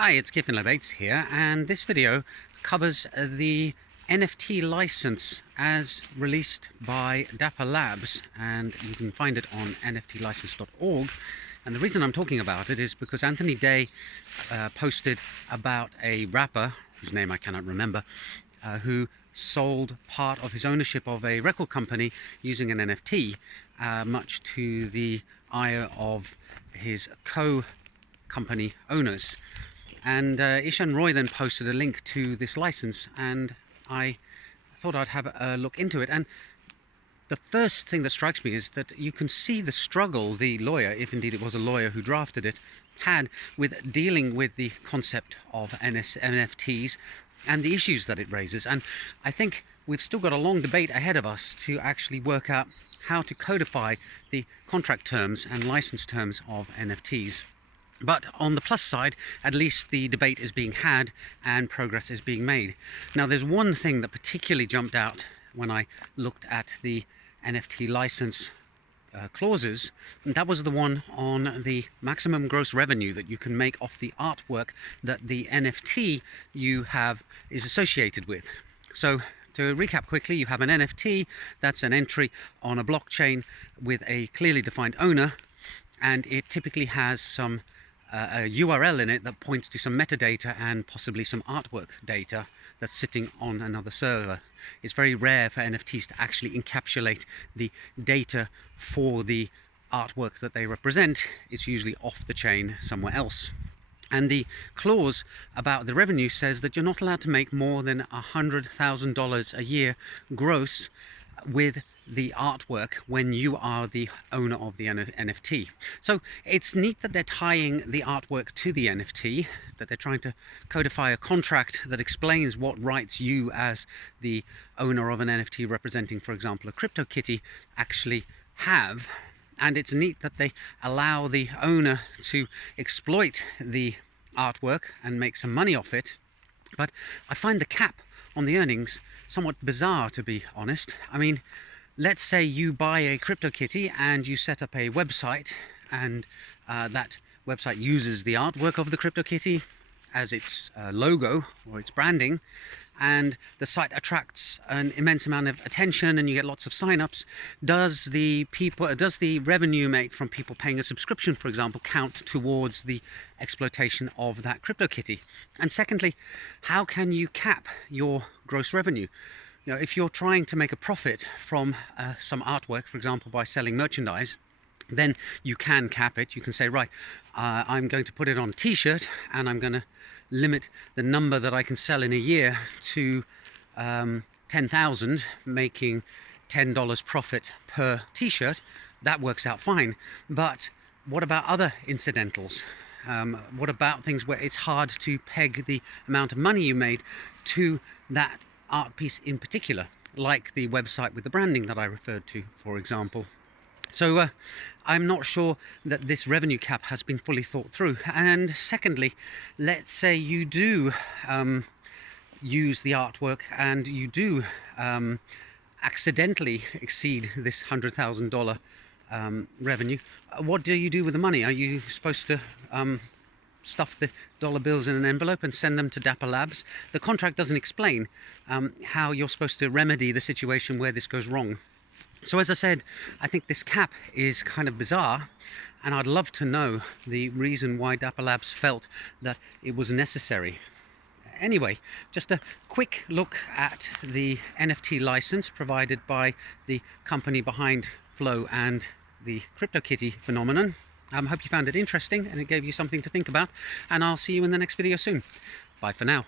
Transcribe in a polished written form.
Hi, it's Kiffin Bates here, and this video covers the NFT license as released by Dapper Labs, and you can find it on nftlicense.org. And the reason I'm talking about it is because Anthony Day posted about a rapper, whose name I cannot remember, who sold part of his ownership of a record company using an NFT, much to the ire of his co-company owners. And Ishan Roy then posted a link to this license, and I thought I'd have a look into it. And the first thing that strikes me is that you can see the struggle the lawyer, if indeed it was a lawyer who drafted it, had with dealing with the concept of NFTs and the issues that it raises. And I think we've still got a long debate ahead of us to actually work out how to codify the contract terms and license terms of NFTs. But on the plus side, at least the debate is being had and progress is being made. Now, there's one thing that particularly jumped out when I looked at the NFT license clauses, and that was the one on the maximum gross revenue that you can make off the artwork that the NFT you have is associated with. So to recap quickly, you have an NFT, that's an entry on a blockchain with a clearly defined owner, and it typically has some a URL in it that points to some metadata and possibly some artwork data that's sitting on another server. It's very rare for NFTs to actually encapsulate the data for the artwork that they represent. It's usually off the chain somewhere else. And the clause about the revenue says that you're not allowed to make more than $100,000 a year gross with the artwork when you are the owner of the NFT. So it's neat that they're tying the artwork to the NFT, that they're trying to codify a contract that explains what rights you as the owner of an NFT representing, for example, a CryptoKitty, actually have. And it's neat that they allow the owner to exploit the artwork and make some money off it. But I find the cap on the earnings somewhat bizarre, to be honest. I mean, let's say you buy a CryptoKitty and you set up a website, and that website uses the artwork of the CryptoKitty as its logo or its branding, and the site attracts an immense amount of attention and you get lots of signups. Does the revenue made from people paying a subscription, for example, count towards the exploitation of that CryptoKitty? And secondly, how can you cap your gross revenue? You know, if you're trying to make a profit from some artwork, for example, by selling merchandise, then you can cap it. You can say, right, I'm going to put it on a t-shirt and I'm going to limit the number that I can sell in a year to 10,000, making $10 profit per t-shirt. That works out fine. But what about other incidentals? What about things where it's hard to peg the amount of money you made to that art piece in particular, like the website with the branding that I referred to, for example? So I'm not sure that this revenue cap has been fully thought through. And secondly, let's say you do use the artwork and you do accidentally exceed this $100,000 revenue. What do you do with the money? Are you supposed to stuff the dollar bills in an envelope and send them to Dapper Labs? The contract doesn't explain how you're supposed to remedy the situation where this goes wrong. So as I said, I think this cap is kind of bizarre, and I'd love to know the reason why Dapper Labs felt that it was necessary. Anyway, just a quick look at the NFT license provided by the company behind Flow and the CryptoKitty phenomenon. I hope you found it interesting and it gave you something to think about, and I'll see you in the next video soon. Bye for now.